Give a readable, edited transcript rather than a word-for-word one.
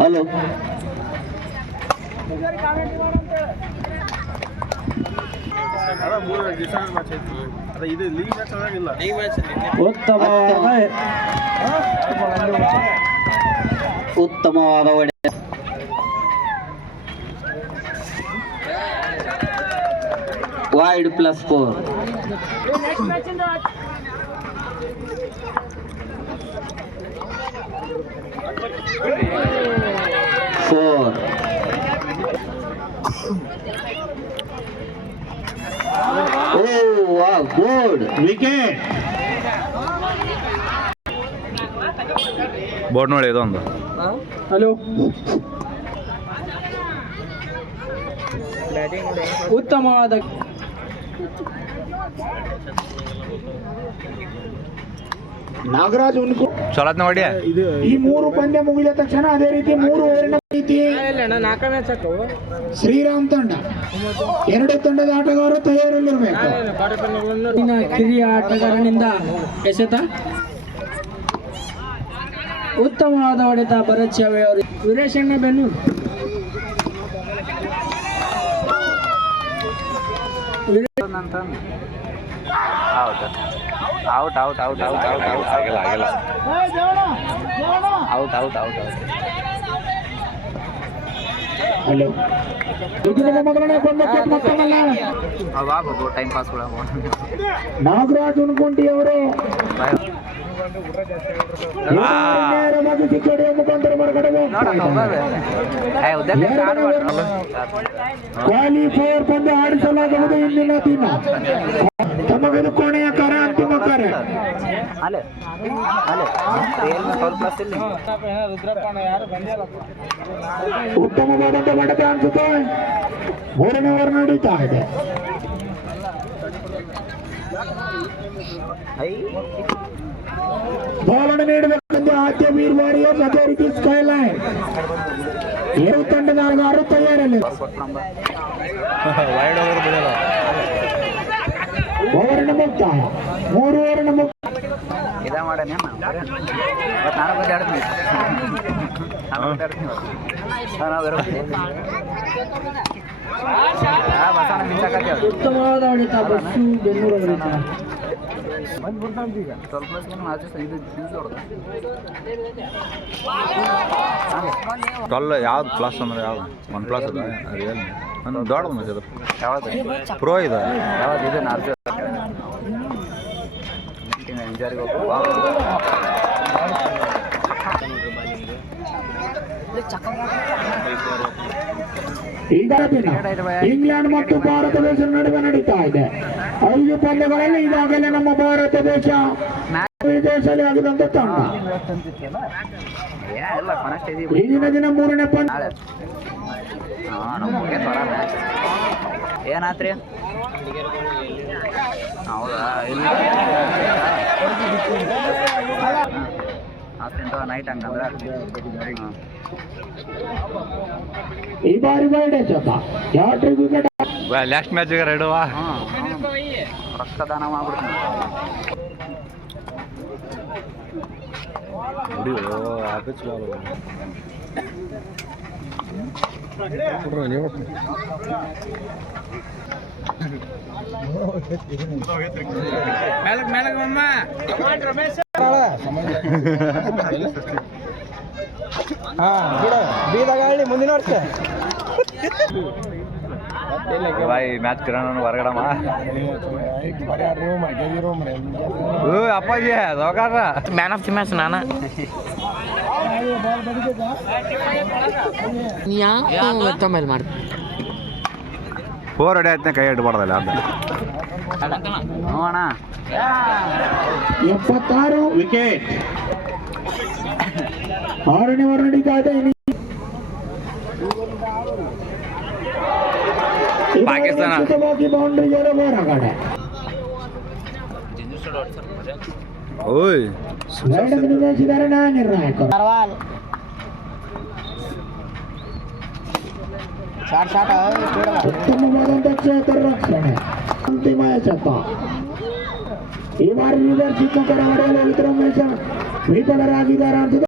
Hello ಉತ್ತಮವಾದ ಒಡೆ wide plus 4 oh wow good wicket board ನೋಡಿ ಇದೊಂದು ಹಲೋ ಉತ್ತಮವಾದ ನಾಗರಾಜ್ ಉನ್ಕು ಚಲೋತ್ನ ಹೊಡಿ ಈ 3 ಪಂದ್ಯ ಮುಗಿದ ತಕ್ಷಣ ಅದೇ ರೀತಿ 3 ಓವರಿನ ರೀತಿ ಶ್ರೀರಾಮ್ ತಂಡ 2 ತಂಡದ ಆಟಗಾರರು ತಯಾರಲ್ಲಿರಬೇಕು. ಕಿರಿಯ ಆಟಗಾರನಿಂದ ಎಸೆತ ಉತ್ತಮವಾದ ಹೊಡೆತ ಭರತ್ ಶಾವೆ ಅವರು ವೀರೇಶ್ ಅಣ್ಣ Bennur out out out out out out ಆಗಿಲ್ಲ ಆಗಿಲ್ಲ out out out out hello ಇದರ ಮೊದಲನೇ ಪಂದ್ಯಕ್ಕೆ ಮತ್ತೊಮ್ಮಲ್ಲ ಬಾಬು ಟೈಮ್ ಪಾಸ್ ಕೂಡ ನಾಗರಾಜ್ ಉನ್ಕೊಂಡಿ ಅವರು ನೇರವಾಗಿ ಸಿಕ್ಕಡಿಯ ಮುಖಾಂತರ ಹೊರಗಡೆ ಕ್ವಾಲಿಫೈಯರ್ ಪಂದ್ಯ ಆಡಿಸಲಾಗುವುದು ಇಂದಿನ ದಿನ. ತಮಗದು ಕೊನೆಯ ಕರ, ಅಂತಿಮ ಕರ. ಉತ್ತಮವಾದಂತ ಬಡತ ಅನ್ಸುತ್ತೆ. 3ನೇ ಓವರ್ ನಡೀತಾ ಇದೆ. ಬಾಲನ್ನು ನೀಡಬೇಕೆಂದು ಆದ್ಯ ವೀರ್ ವಾರಿಯರ್ಸ್, ಅದೇ ರೀತಿ ಸ್ಕೈಲೈನ್ 7 ತಂಡದ ಆಟಗಾರರು ತಯಾರಲ್ಲಿ. ಓವರಿನ ಮುಕ್ತಾಯ 3 ಓವರಿನ ಮುಕ್ತಾಯ. ಉತ್ತಮವಾದ ಹೊಡೆತ ಬಸ್ಸು ಬೆನ್ನೂರು ಹೊಡೆತ ಟ್ವೆಲ್ ಯಾವ್ದು ಪ್ಲಸ್ ಅಂದ್ರೆ ಯಾವ್ದು 1 ಪ್ಲಸ್ ಅದ ಅದು ಏನು ಒಂದು ದೊಡ್ಡದು ಮಚ್ಚ ಅದು ಯಾವ್ದು ಪ್ರೋ ಇದೆ ಯಾವ್ದು ಇದೆ ನಾರ್ಜ್ ಇಂಜರಿಗೆ ಈಗ ಇಂಗ್ಲೆಂಡ್ ಮತ್ತು ಭಾರತ ದೇಶ ನಡುವೆ ನಡೀತಾ ಇದೆ. 5 ಪಂದ್ಯಗಳಲ್ಲಿ ಈಗಾಗಲೇ ನಮ್ಮ ಭಾರತ ದೇಶ ವಿದೇಶದಲ್ಲಿ ಆಗಿದಂತ ತಂಡ. ಈಗಿನ ದಿನ 3ನೇ ಪಂದ್ಯ ಏನಾತ್ರಿ ಹೌದಾ ನೈಟ್ ಹಂಗಂದ್ರೆ ಈ ಬಾರಿ ಬೈಡೆ ಜೊತೆ ವಿಕೆಟ್ ಲಾಸ್ಟ್ ಮ್ಯಾಚ್ ರೆಡುವಾ ರಕ್ತದಾನ ಮಾಡ್ಬಿಡ್ತೀನಿ ಮುಂದಿನ ವರ್ಷ ಬಾಯ್ ಮ್ಯಾಚ್ ಕಿರಣ ಹೊರಗಡಮ್ಮ ಅಪ್ಪಾಜಿ ಸೌಕಾರ ಮ್ಯಾನ್ ಆಫ್ ದಿ ಮ್ಯಾಚ್ ನಾನು ಮೇಲೆ ಮಾಡಿ 4 ಹೊಡೆ ಕೈ ಇಟ್ಬಾರ್ದಲ್ಲ ಅಂತ ಅಣ್ಣ 76 ವಿಕೆಟ್. 6ನೇ ಓವರ್ ನಡೀತಾ ಇದೆ. ಪಾಕಿಸ್ತಾನ ಬೌಂಡ್ರಿ ಹೊರಗಡೆ ಓಯ್ ನಿರ್ದೇಶಿಸಿದ್ದಾರೆ ನಿರ್ಣಾಯಕರು. ಉತ್ತಮವಾದಂತ ಕ್ಷೇತ್ರ ರಕ್ಷಣೆ. ಅಂತಿಮ ಎಸೆತ ಈ ಬಾರಿ ಲೀಡರ್ಶಿಪ್ ಮುಖರ ಹೊಡೆಯಲು ವಿಕ್ರಮೇಶ ವಿಫಲರಾಗಿದ್ದಾರೆ ಅನ್ಸುತ್ತೆ.